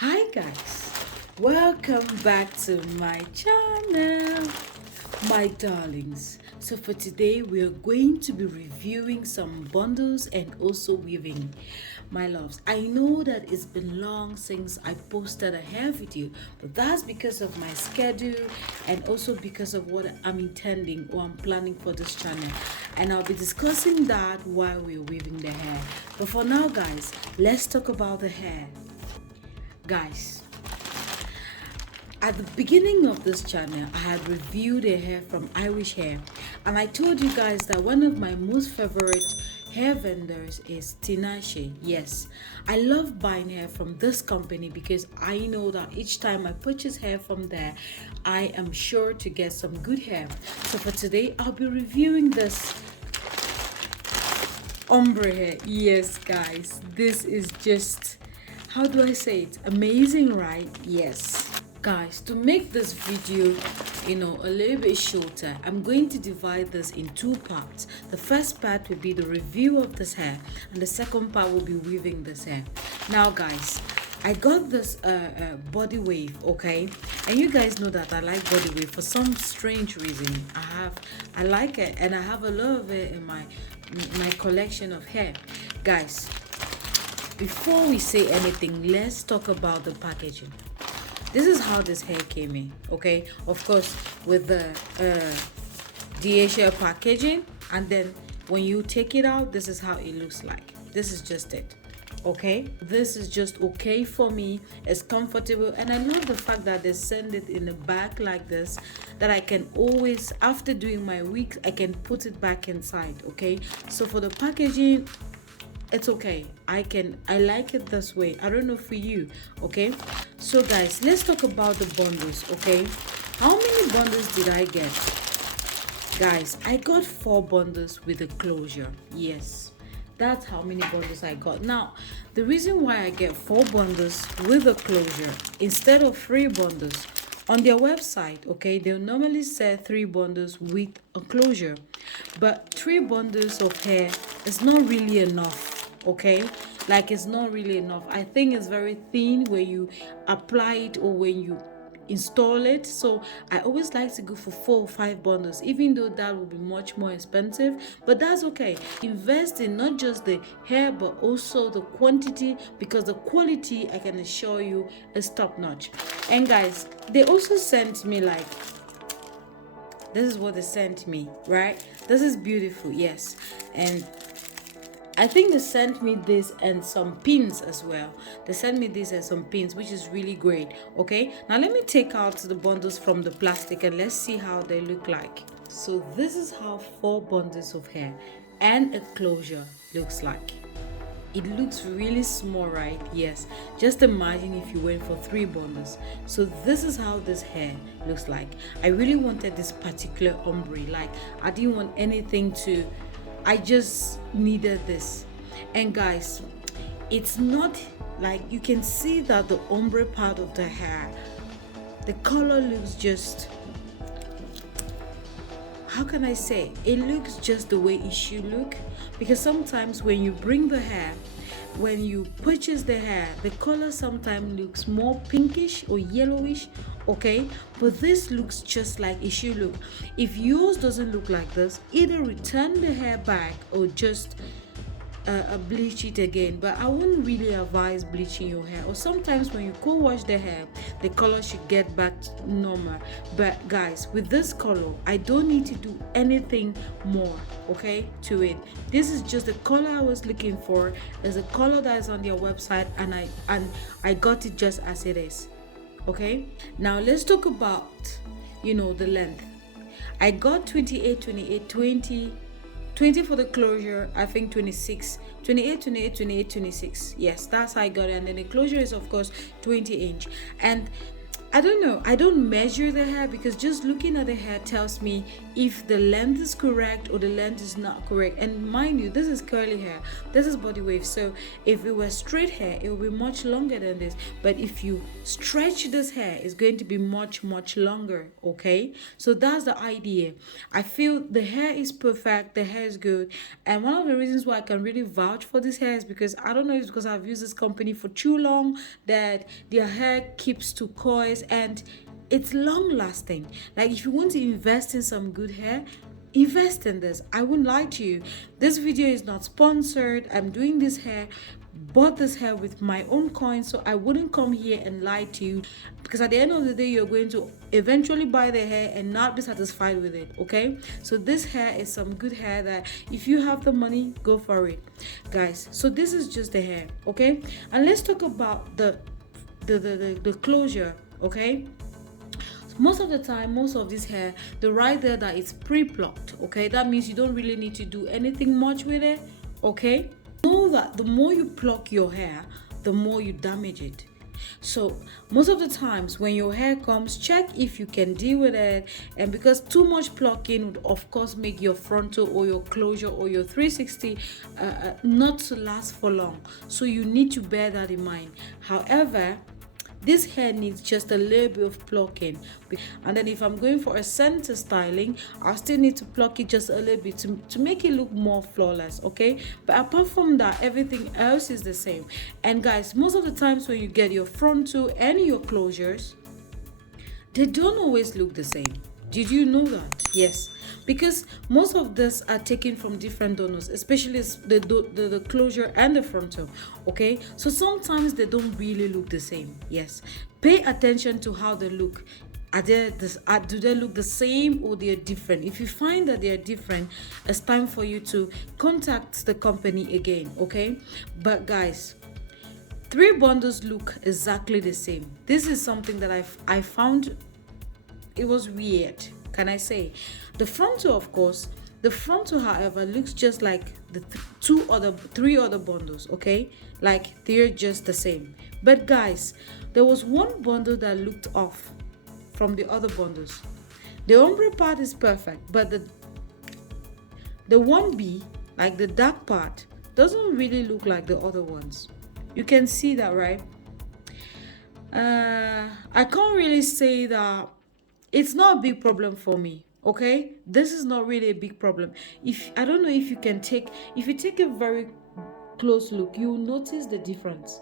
Hi guys, welcome back to my channel, my darlings. So for today we are going to be reviewing some bundles and also weaving. My loves, I know that it's been long since I posted a hair video, but that's because of my schedule and also because of what I'm intending or I'm planning for this channel, and I'll be discussing that while we're weaving the hair. But for now guys, let's talk about the hair. Guys, at the beginning of this channel, I had reviewed a hair from Irish Hair, and I told you guys that one of my most favorite hair vendors is Tinashe. Yes, I love buying hair from this company because I know that each time I purchase hair from there, I am sure to get some good hair. So for today, I'll be reviewing this ombre hair. Yes guys, this is just, how do I say it, amazing, right? Yes guys, to make this video a little bit shorter, I'm going to divide this in two parts. The first part will be the review of this hair, and the second part will be weaving this hair. Now guys, I got this body wave, okay, and you guys know that I like body wave for some strange reason. I like it, and I have a lot of it in my collection of hair. Guys, before we say anything, let's talk about the packaging. This is how this hair came in, okay? Of course, with the DHL packaging, and then when you take it out, this is how it looks like. This is just it, okay? This is just okay for me. It's comfortable, and I love the fact that they send it in a bag like this, that I can always, after doing my weeks, I can put it back inside, okay? So for the packaging, it's okay. I like it this way. I don't know for you, okay? So guys, let's talk about the bundles, okay? How many bundles did I get? Guys, I got 4 bundles with a closure. Yes, that's how many bundles I got. Now, the reason why I get 4 bundles with a closure instead of 3 bundles on their website, okay, they'll normally say 3 bundles with a closure, but 3 bundles of hair is not really enough, okay? Like, it's not really enough. I think it's very thin when you apply it or when you install it. So I always like to go for 4 or 5 bundles, even though that will be much more expensive, but that's okay. Invest in not just the hair but also the quantity, because the quality, I can assure you, is top notch. And guys, they also sent me, like, this is what they sent me, right? This is beautiful, yes. And I think they sent me this and some pins as well. They sent me this and some pins, which is really great. Okay, now let me take out the bundles from the plastic and let's see how they look like. So this is how 4 bundles of hair and a closure looks like. It looks really small, right? Yes, just imagine if you went for 3 bundles. So this is how this hair looks like. I really wanted this particular ombre. Like, I didn't want anything to, I just needed this. And guys, it's not like, you can see that the ombre part of the hair, the color looks just, how can I say, it looks just the way it should look. Because sometimes when you bring the hair, when you purchase the hair, the color sometimes looks more pinkish or yellowish, okay, but this looks just like it should look. If yours doesn't look like this, either return the hair back or just bleach it again. But I wouldn't really advise bleaching your hair, or sometimes when you co-wash the hair, the color should get back normal. But guys, with this color, I don't need to do anything more, okay, to it. This is just the color I was looking for. There's a color that is on their website, and I got it just as it is, okay. Now let's talk about the length. I got 28, 28, 20 for the closure, I think 26, 28, 28, 28, 26. Yes, that's how I got it. And then the closure is, of course, 20 inch. And I don't know. I don't measure the hair because just looking at the hair tells me if the length is correct or the length is not correct. And mind you, this is curly hair. This is body wave. So if it were straight hair, it will be much longer than this. But if you stretch this hair, it's going to be much, much longer. Okay? So that's the idea. I feel the hair is perfect. The hair is good. And one of the reasons why I can really vouch for this hair is because I don't know, it's because I've used this company for too long that their hair keeps to coils and it's long lasting. Like if you want to invest in some good hair, invest in this. I wouldn't lie to you. This video is not sponsored. I'm doing this hair, bought this hair with my own coins, so I wouldn't come here and lie to you, because at the end of the day you're going to eventually buy the hair and not be satisfied with it. Okay, so this hair is some good hair that if you have the money, go for it, guys. So this is just the hair. Okay, and let's talk about the closure. Okay, most of the time, most of this hair, the right there that it's pre-plucked. Okay, that means you don't really need to do anything much with it. Okay, know that the more you pluck your hair, the more you damage it. So most of the times when your hair comes, check if you can deal with it. And because too much plucking would of course make your frontal or your closure or your 360 not to last for long, so you need to bear that in mind. However, this hair needs just a little bit of plucking, and then if I'm going for a center styling, I still need to pluck it just a little bit to make it look more flawless. Okay, but apart from that, everything else is the same. And guys, most of the times when you get your frontal and your closures, they don't always look the same. Did you know that? Yes, because most of this are taken from different donors, especially the closure and the frontal. Okay, so sometimes they don't really look the same. Yes, pay attention to how they look. Do they look the same or they are different? If you find that they are different, it's time for you to contact the company again. Okay, but guys, 3 bundles look exactly the same. This is something that I found it was weird, can I say. The frontal, of course, however, looks just like the 3 other bundles. Okay, like they're just the same. But guys, there was one bundle that looked off from the other bundles. The ombre part is perfect, but the 1B, like the dark part, doesn't really look like the other ones. You can see that, right? I can't really say that it's not a big problem for me. Okay, this is not really a big problem. If I don't know if you take a very close look, you will notice the difference.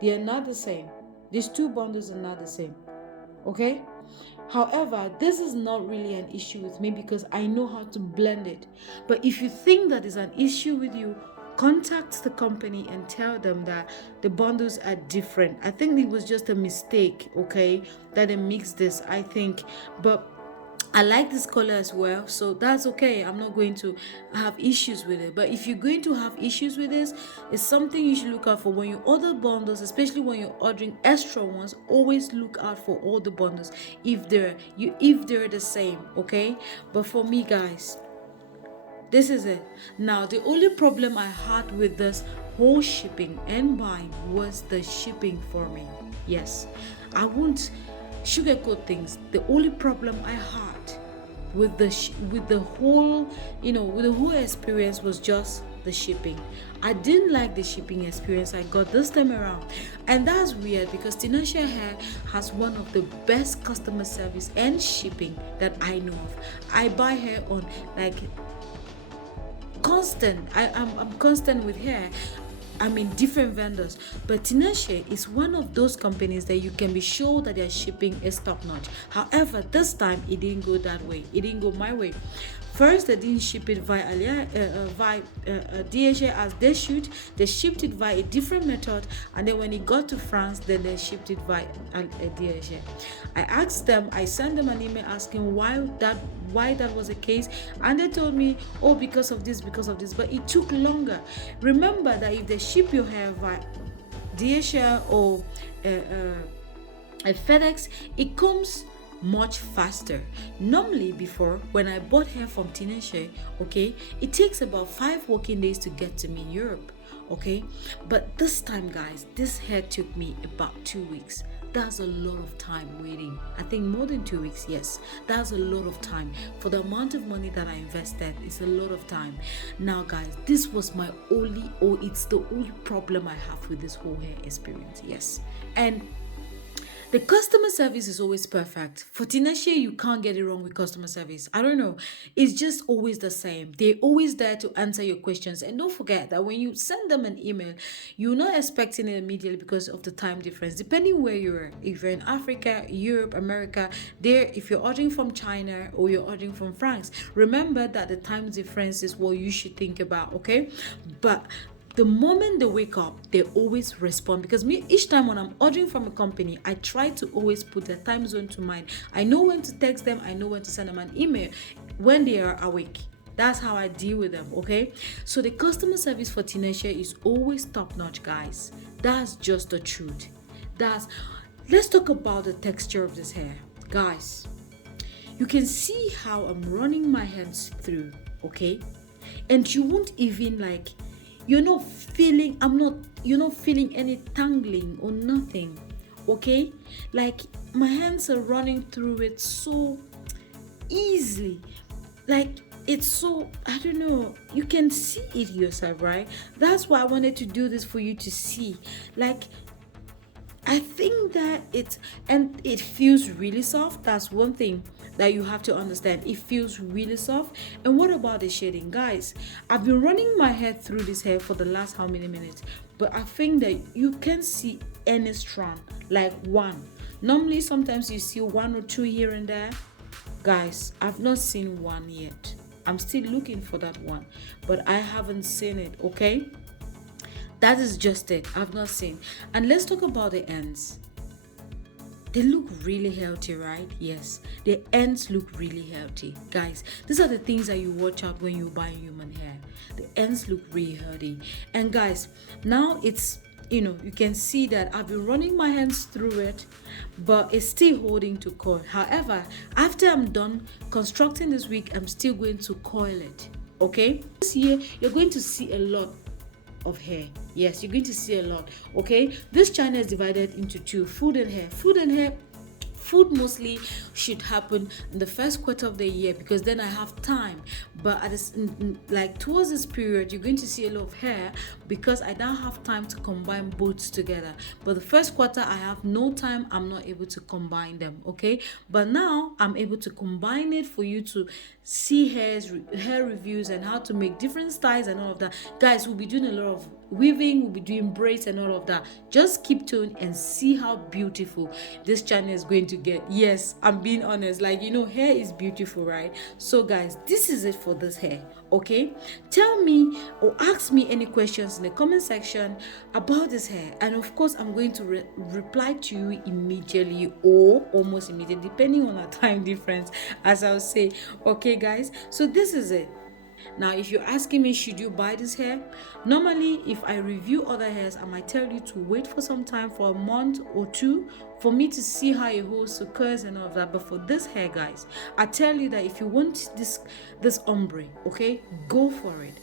They are not the same. These 2 bundles are not the same. Okay, however, this is not really an issue with me because I know how to blend it. But if you think that is an issue with you, contact the company and tell them that the bundles are different. I think it was just a mistake, okay, that they mixed this, I think. But I like this color as well, so that's okay. I'm not going to have issues with it. But if you're going to have issues with this, it's something you should look out for when you order bundles, especially when you're ordering extra ones. Always look out for all the bundles if they're the same. Okay, but for me, guys, this is it. Now, the only problem I had with this whole shipping and buying was the shipping for me. Yes, I won't sugarcoat things. The only problem I had with the whole experience was just the shipping. I didn't like the shipping experience I got this time around, and that's weird because Tinashe Hair has one of the best customer service and shipping that I know of. I buy hair on like constant. I'm constant with hair. I mean, different vendors, but Tinashe is one of those companies that you can be sure that their shipping is top notch. However, this time it didn't go that way. It didn't go my way. First, they didn't ship it via DHL as they should. They shipped it via a different method, and then when it got to France, then they shipped it via DHL. I asked them, I sent them an email asking why that was the case, and they told me, oh, because of this. But it took longer. Remember that if they ship your hair via DHL or a FedEx, it comes much faster. Normally, before, when I bought hair from Tinashe, okay, it takes about 5 working days to get to me in Europe. Okay, but this time, guys, this hair took me about 2 weeks. That's a lot of time waiting. I think more than 2 weeks. Yes, that's a lot of time for the amount of money that I invested. It's a lot of time. Now guys, this was my it's the only problem I have with this whole hair experience. Yes. And the customer service is always perfect. For Tinashe, you can't get it wrong with customer service. I don't know. It's just always the same. They're always there to answer your questions. And don't forget that when you send them an email, you're not expecting it immediately because of the time difference. Depending where you are, if you're in Africa, Europe, America, if you're ordering from China or you're ordering from France, remember that the time difference is what you should think about, okay? But the moment they wake up, they always respond, because me, each time when I'm ordering from a company, I try to always put their time zone to mine. I know when to text them, I know when to send them an email when they are awake. That's how I deal with them, okay? So the customer service for Tinashe is always top notch, guys. That's just the truth. Let's talk about the texture of this hair, guys. You can see how I'm running my hands through, okay? And you won't even you're not feeling any tangling or nothing, okay? Like my hands are running through it so easily, it's so, I don't know, you can see it yourself, right? That's why I wanted to do this for you to see. I think that it feels really soft. That's one thing that you have to understand. It feels really soft. And what about the shading, guys? I've been running my hair through this hair for the last how many minutes, but I think that you can see any strand, like one. Normally sometimes you see one or two here and there. Guys, I've not seen one yet. I'm still looking for that one, but I haven't seen it, okay? That is just it. I've not seen. And let's talk about the ends. They look really healthy, right? Yes, the ends look really healthy. Guys, these are the things that you watch out when you buy human hair. The ends look really healthy. And guys, now it's, you can see that I've been running my hands through it, but it's still holding to coil. However, after I'm done constructing this wig, I'm still going to coil it, okay? This year, you're going to see a lot of hair. Yes, you're going to see a lot, okay? This channel is divided into two: food and hair. Food mostly should happen in the first quarter of the year, because then I have time. But at this, towards this period, you're going to see a lot of hair because I don't have time to combine both together. But the first quarter, I have no time. I'm not able to combine them, okay? But now I'm able to combine it for you to see hair reviews and how to make different styles and all of that. Guys, we'll be doing a lot of weaving, we'll be doing braids and all of that. Just keep tuned and see how beautiful this channel is going to get. Yes, I'm being honest, hair is beautiful, right? So guys, this is it for this hair, okay? Tell me or ask me any questions in the comment section about this hair, and of course I'm going to reply to you immediately or almost immediately, depending on our time difference, as I'll say. Okay guys, so this is it. Now, if you're asking me, should you buy this hair? Normally, if I review other hairs, I might tell you to wait for some time, for a month or two, for me to see how it holds, occurs and all of that. But for this hair, guys, I tell you that if you want this ombre, okay, go for it.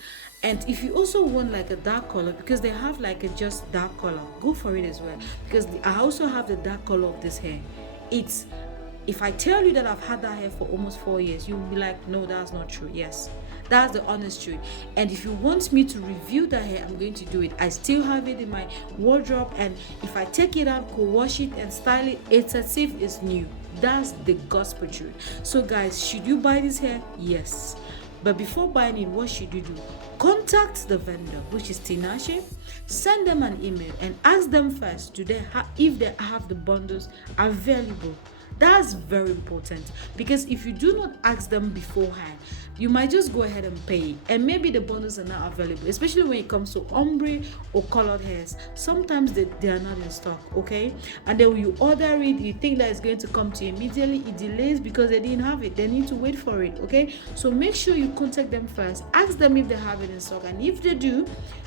And if you also want a dark color, because they have a just dark color, go for it as well, because I also have the dark color of this hair. If I tell you that I've had that hair for almost 4 years, you'll be like, no, that's not true. Yes, that's the honest truth. And if you want me to review the hair, I'm going to do it. I still have it in my wardrobe, and if I take it out, go wash it and style it, it's as if it's new. That's the gospel truth. So guys, should you buy this hair? Yes. But before buying it, what should you do? Contact the vendor, which is Tinashe. Send them an email and ask them first, if they have the bundles available. That's very important, because if you do not ask them beforehand, you might just go ahead and pay, and maybe the bundles are not available, especially when it comes to ombre or colored hairs. Sometimes they are not in stock, okay? And then when you order it, you think that it's going to come to you immediately. It delays because they didn't have it. They need to wait for it, okay? So make sure you contact them first, ask them if they have it in stock, and if they do,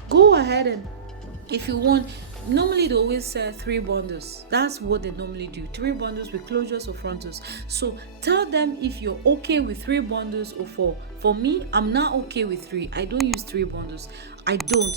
go ahead and, if you want, normally they always sell 3 bundles. That's what they normally do, 3 bundles with closures or frontals. So tell them if you're okay with 3 bundles or 4. For me, I'm not okay with 3. I don't use 3 bundles. I don't.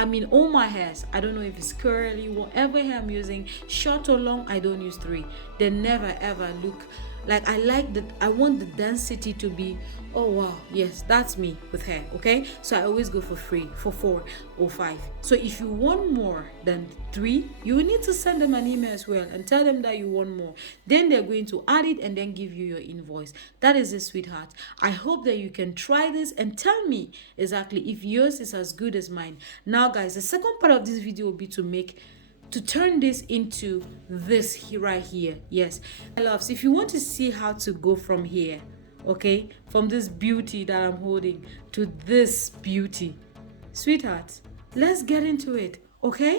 I mean, all my hairs, I don't know if it's curly, whatever hair I'm using, short or long, I don't use 3. They never ever look like, I want the density to be, oh wow, yes, that's me with hair. Okay, so I always go for 3, for 4 or 5. So if you want more than 3, you will need to send them an email as well and tell them that you want more. Then they're going to add it and then give you your invoice. That is it, sweetheart. I hope that you can try this and tell me exactly if yours is as good as mine. Now guys, the second part of this video will be to turn this into this right here. Yes, my loves, if you want to see how to go from here, okay, from this beauty that I'm holding to this beauty, sweetheart, let's get into it. Okay.